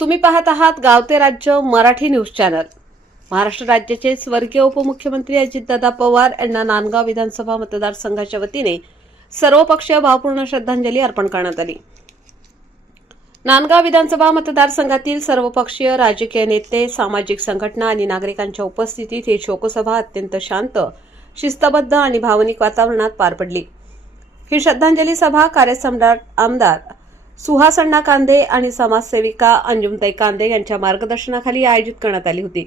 तुम्ही पाहत आहात गावते राज्य मराठी न्यूज चॅनल. महाराष्ट्र राज्याचे स्वर्गीय उपमुख्यमंत्री अजितदादा पवार यांना नांदगाव विधानसभा मतदारसंघाच्या वतीने सर्वपक्षीय भावपूर्ण श्रद्धांजली अर्पण करण्यात आली. नांदगाव विधानसभा मतदारसंघातील सर्वपक्षीय राजकीय नेते सामाजिक संघटना आणि नागरिकांच्या उपस्थितीत ही शोकसभा अत्यंत शांत शिस्तबद्ध आणि भावनिक वातावरणात पार पडली. ही श्रद्धांजली सभा कार्यसम्राट आमदार सुहास अण्णा कांदे आणि समाजसेविका अंजुमताई कांदे यांच्या मार्गदर्शनाखाली आयोजित करण्यात आली होती.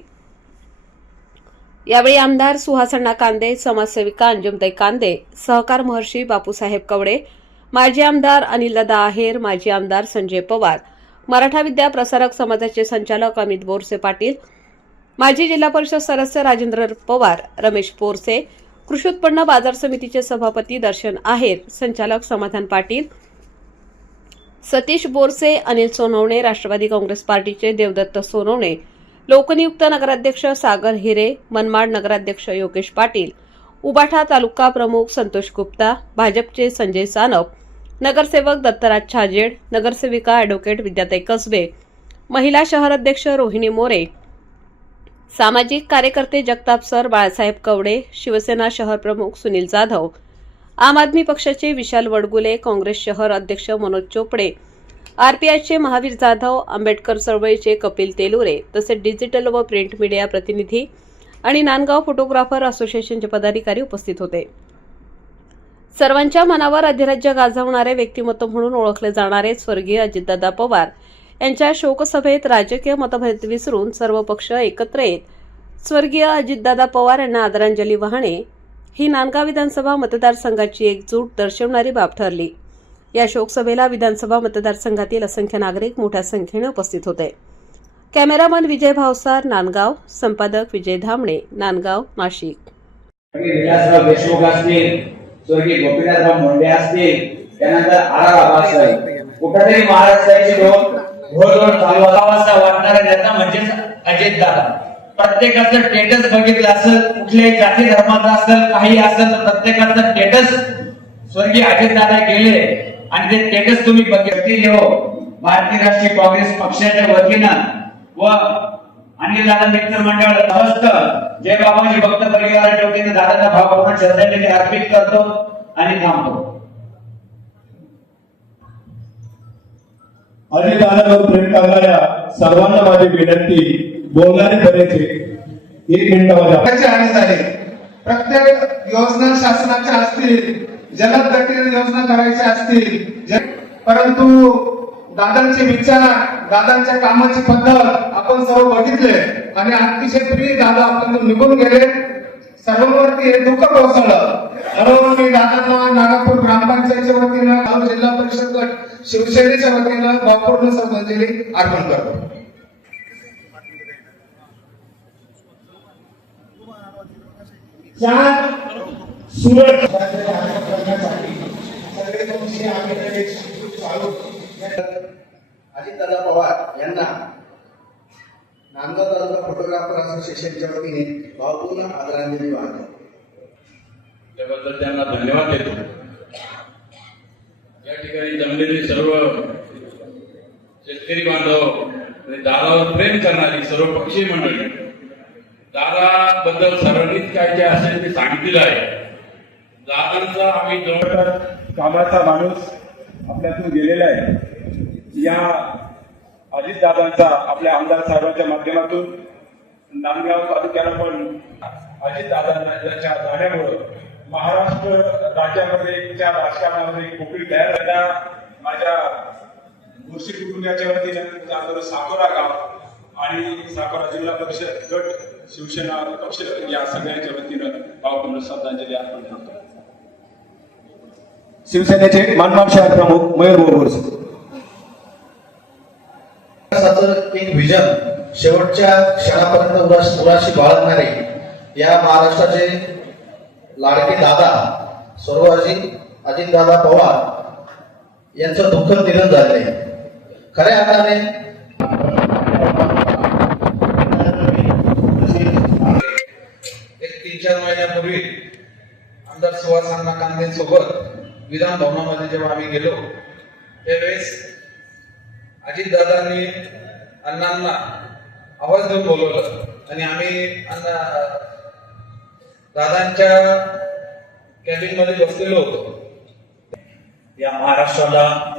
यावेळी आमदार सुहास अण्णा कांदे समाजसेविका अंजुमताई कांदे सहकार महर्षी बापूसाहेब कवडे माजी आमदार अनिलदा आहेर माजी आमदार संजय पवार मराठा विद्या प्रसारक समाजाचे संचालक अमित बोरसे पाटील माजी जिल्हा परिषद सदस्य राजेंद्र पवार रमेश पोरसे कृषी उत्पन्न बाजार समितीचे सभापती दर्शन आहेर संचालक समाधान पाटील सतीश बोरसे अनिल सोनवणे राष्ट्रवादी काँग्रेस पार्टीचे देवदत्त सोनवणे लोकनियुक्त नगराध्यक्ष सागर हिरे मनमाड नगराध्यक्ष योगेश पाटील उबाठा तालुका प्रमुख संतोष गुप्ता भाजपचे संजय सानप नगरसेवक दत्तराज छाजेड नगरसेविका ॲडव्होकेट विद्याताई कसबे महिला शहर अध्यक्ष रोहिणी मोरे सामाजिक कार्यकर्ते जगताप सर बाळासाहेब कवडे शिवसेना शहर प्रमुख सुनील जाधव आम आदमी पक्षाचे विशाल वडगुले काँग्रेस शहर अध्यक्ष मनोज चोपडे आरपीआयचे महावीर जाधव आंबेडकर चळवळीचे कपिल तेलुरे तसेच डिजिटल व प्रिंट मीडिया प्रतिनिधी आणि नांदगाव फोटोग्राफर असोसिएशनचे पदाधिकारी उपस्थित होते. सर्वांच्या मनावर अधिराज्य गाजवणारे व्यक्तिमत्व म्हणून ओळखले जाणारे स्वर्गीय अजितदादा पवार यांच्या शोकसभेत राजकीय मतभेद विसरून सर्व पक्ष एकत्र येत स्वर्गीय अजितदादा पवार यांना आदरांजली वाहणे ही नांदगाव विधानसभा मतदारसंघाची एकजूट दर्शवणारी बाब ठरली. या शोकसभेला विधानसभा मतदारसंघातील असंख्य नागरिक मोठ्या संख्येनं उपस्थित होते. कॅमेरामन विजय भावसार नांदगाव. संपादक विजय धामणे नांदगाव नाशिक. विलासराव देशमुख असतील स्वर्गीय गोपीनाथराव मुंडे असतील त्यानंतर आर आबासाहेब कुठेतरी महाराष्ट्राची लोक घोडदौड चालू असावासा वाटणारा नेता म्हणजेच अजित दादा प्रत्येकाचं स्टेटस बघितलं असेल कुठल्याही जाती धर्माचा असेल काही असेल तर प्रत्येकाचं स्टेटस स्वर्गीय अजित दादा गेले आणि ते स्टेटस तुम्ही बघितले हो. भारतीय राष्ट्रीय काँग्रेस पक्षाच्या वतीनं व अनिल दादा मित्र मंडळ हस्त जय बाबाजी भक्त परिवाराच्या वतीने दादाचा भावपूर्ण श्रद्धांजली अर्पित करतो आणि थांबतो. अनिल दादावर प्रेम करणाऱ्या सर्वांना माझी विनंती बोलणारे करायचे एक मिनिटामध्ये आणत आहे. प्रत्येक योजना शासनाच्या असतील जलद गतीने योजना करायच्या असतील परंतु दादांचे विचार दादांच्या कामाची पद्धत आपण सर्व बघितले आणि अतिशय प्रिय दादा आपण निघून गेले. सर्वांवरती हे दुःख कोसळलं. म्हणून मी दादांना नागपूर ग्रामपंचायतच्या वतीनं जिल्हा परिषद गट शिवसेनेच्या वतीनं भावपूर्ण श्रद्धांजली अर्पण करतो. चार सुरत अजितदादा पवार यांना नांदगाव तालुका फोटोग्राफर असोसिएशनच्या वतीने भावपूर्ण आदरांजली वाहतो. त्याबद्दल त्यांना धन्यवाद देतो. या ठिकाणी जमलेले सर्व शेतकरी बांधव आणि दादावर प्रेम करणारी सर्व पक्षी मंडळी दादाबद्दल सर्वांनीच काय जे असेल ते सांगितलेलं आहे. दादांचा आम्ही जवळपास कामाचा माणूस आपल्यातून गेलेला आहे. या अजित दादांचा आपल्या आमदार साहेबांच्या माध्यमातून नांदगाव तालुक्याला पण अजित दादांच्या जाण्यामुळं महाराष्ट्र राज्यामध्ये च्या राजकारणामध्ये कोकळी तयार झाल्या माझ्या मुर्शी कुटुंबाच्या वतीनं साकोरा गाव आणि साकोरा जिल्हा परिषद गट शिवसेना पक्ष या सगळ्यांच्या वतीनं भावपूर्ण श्रद्धांजली अर्पण करतो. शिवसेनेचे मनमान शहर प्रमुख मयूर बोरस विकासाचं एक विजन शेवटच्या क्षणापर्यंत उराश उराशी बाळगणारे या महाराष्ट्राचे लाडके दादा सर्व अजित अजितदादा पवार यांचं दुःखद निधन झाले खऱ्या अर्थाने एक तीन चार महिन्यापूर्वी आमदार कांदे सोबत विधान भवनामध्ये जेव्हा आम्ही गेलो त्यावेळेस अजितदादांनी अण्णांना आवाज देऊन बोलवलं आणि आम्ही अण्णा दादांच्या कॅबिनमध्ये बसलेलो होतो. या महाराष्ट्राला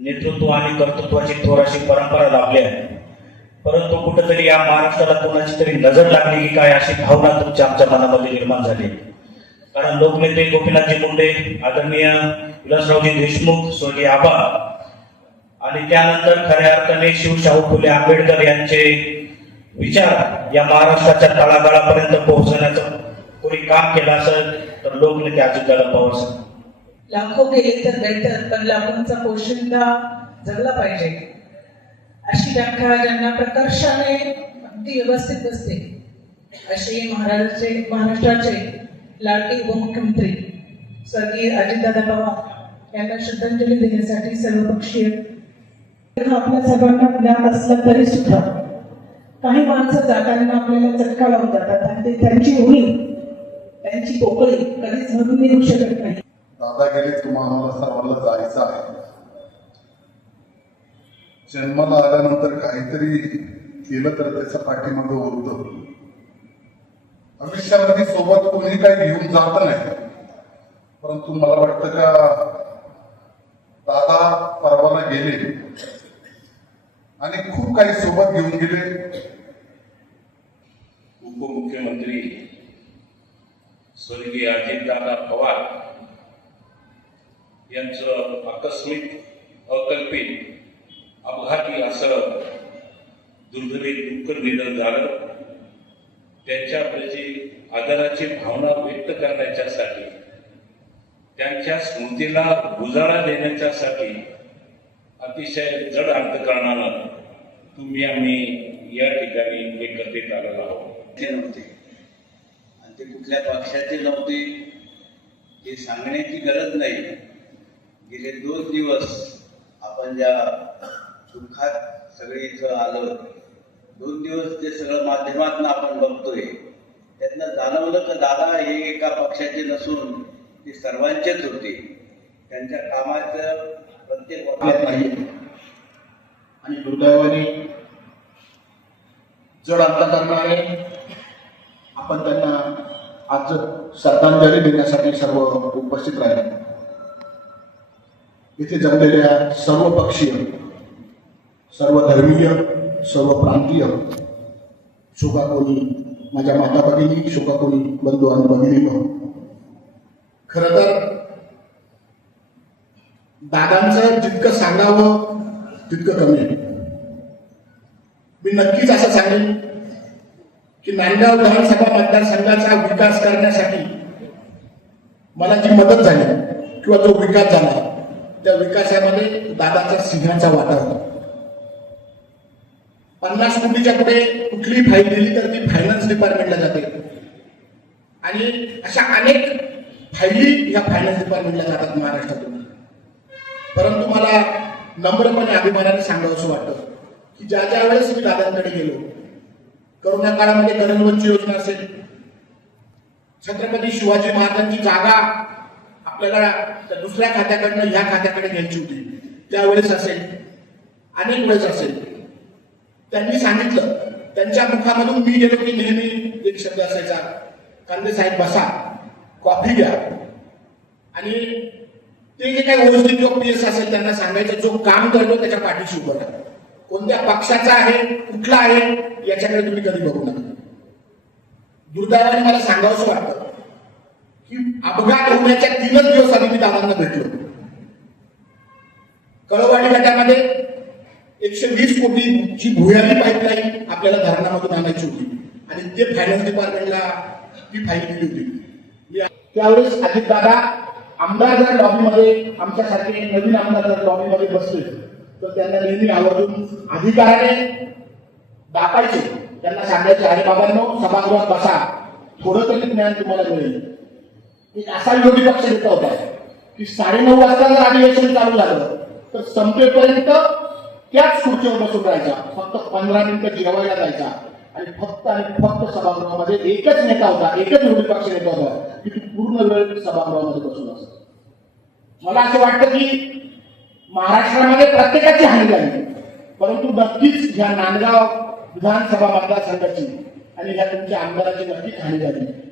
नेतृत्व आणि कर्तृत्वाची थोराशी परंपरा लाभली आहे. परंतु कुठेतरी या महाराष्ट्राला कोणाची तरी नजर लागली की काय अशी भावना तुमच्या आमच्या मनामध्ये निर्माण झाली? कारण लोकनेते गोपीनाथजी मुंडे आदरणीय विलासरावजी देशमुख स्वर्गीय आबा आणि त्यानंतर खऱ्या अर्थाने शिवशाहू फुले आंबेडकर यांचे विचार या महाराष्ट्राच्या तळागाळापर्यंत पोहोचवण्याचं कोणी काम केलं असेल तर लोकनेते अजितदादा पवार साहेब. लाखो गेले तर बेहतर पण लाखोंचा पोशिंदा जगला पाहिजे. अशी व्याख्या ज्यांना प्रकर्षाने अगदी व्यवस्थित असते असे महाराष्ट्राचे महाराष्ट्राचे लाडके उपमुख्यमंत्री स्वर्गीय अजितदादा पवार यांना श्रद्धांजली देण्यासाठी सर्वपक्षीय आपल्या सर्वांना ज्ञान असलं तरी सुद्धा काही माणसं जाताना आपल्याला चटका लावून जातात आणि ते त्यांची उणीव त्यांची पोकळी कधीच म्हणून येऊ शकत नाही. दादागिरीत तुम्हाला सर्वांना जायचं आहे. जन्माला आल्यानंतर काहीतरी केलं तर त्याच्या पाठीमागे अमित शहा सोबत कोणी काही घेऊन जात नाही. परंतु मला वाटतं का दादा परवाला गेले. आणि खूप काही सोबत घेऊन गेले. उपमुख्यमंत्री स्वर्गीय अजितदादा पवार यांचं आकस्मिक अकल्पित अपघाती असं दुर्दैवी दुःख निधन झालं. त्यांच्याप्रती आदराची भावना व्यक्त करण्याच्यासाठी त्यांच्या स्मृतीला उजाळा देण्याच्यासाठी अतिशय जड अंतकरणानं तुम्ही आम्ही या ठिकाणी एकत्रित आलेलो आहोत. ते नव्हते. आणि ते कुठल्या पक्षाचे नव्हते हे सांगण्याची गरज नाही. गेले दोन दिवस आपण ज्या दुःखात सगळे इथं आलो दोन दिवस ते सगळं माध्यमातून आपण बघतोय. त्यातनं जाणवलं तर दादा हे एका पक्षाचे नसून ते सर्वांचेच होते. त्यांच्या कामाचं प्रत्येक आपल्यात नाही. आणि दुर्दैवाने जड अंतकरणाने आपण त्यांना आज श्रद्धांजली देण्यासाठी सर्व उपस्थित राहिले. इथे जमलेल्या सर्व पक्षीय सर्व धर्मीय सर्व प्रांतीय शोकाकोनी माझ्या माता भगिनी शोकाकोनी बंधू आणि भगिनी खर तर दादांचं जितकं सांगावं तितकं कमी आहे. मी नक्कीच असं सांगेन की नांदगाव विधानसभा मतदारसंघाचा विकास करण्यासाठी मला जी मदत झाली किंवा जो विकास झाला त्या विकासामध्ये दादाचा सिंहाचा वाटा होता. पन्नास कोटीच्या पुढे कुठली फाईल दिली तर ती फायनान्स डिपार्टमेंटला जाते. आणि अशा अनेक फायली या फायनान्स डिपार्टमेंटला जातात महाराष्ट्रातून. परंतु मला नम्रपणे अभिमानाने सांगावं असं वाटतं की ज्या ज्या वेळेस मी दादांकडे गेलो करोना काळामध्ये करणवंची योजना असेल छत्रपती शिवाजी महाराजांची जागा आपल्याला दुसऱ्या खात्याकडनं ह्या खात्याकडे घ्यायची होती त्यावेळेस असेल अनेक वेळेस असेल. त्यांनी सांगितलं त्यांच्या मुखामधून मी गेलो की नेहमी एक शब्द असायचा कांदे साहेब बसा कॉफी घ्या. आणि ते जे काही ओएसडी पी एस असेल त्यांना सांगायचं जो काम करतो त्याच्या पाठीशी उभं राहा. कोणत्या पक्षाचा आहे कुठला आहे याच्याकडे तुम्ही कधी बघू नका. दुर्दैवाने मला सांगावंसं वाटतं की अपघात होण्याच्या तीनच दिवस आधी मी दादांना भेटलो. कळवाडी गटामध्ये एकशे वीस कोटीची भुयारी पाईपलाईन आपल्याला धरणामधून आणायची होती. आणि ते फायनान्स डिपार्टमेंटला ती फाईल दिली होती. मी- त्यावेळेस अजितदादा आमदार जर लॉबीमध्ये आमच्यासारखे नवीन आमदार जर लॉबीमध्ये बसले तर त्यांना नेहमी आवर्जून अधिकाराने दापायचे त्यांना सांगायचे अरे बाबांनो सभागृहात बसा. थोडं तरी ज्ञान तुम्हाला मिळेल. एक असा विरोधी पक्ष नेता होता की साडेनऊ वाजता जर अधिवेशन चालू झालं तर संपेपर्यंत त्याच खुर्चीवर बसून राहायचा. फक्त पंधरा मिनिटं जेवायला जायचा. आणि फक्त आणि फक्त सभागृहामध्ये एकच नेता होता. एकच विरोधी पक्ष नेता होता. की तू पूर्ण वेळ सभागृहामध्ये बसून असत. मला असं वाटतं की महाराष्ट्रामध्ये प्रत्येकाची हानी झाली. परंतु नक्कीच ह्या नांदगाव विधानसभा मतदारसंघाची आणि ह्या तुमच्या आमदाराची नक्कीच हानी झाली.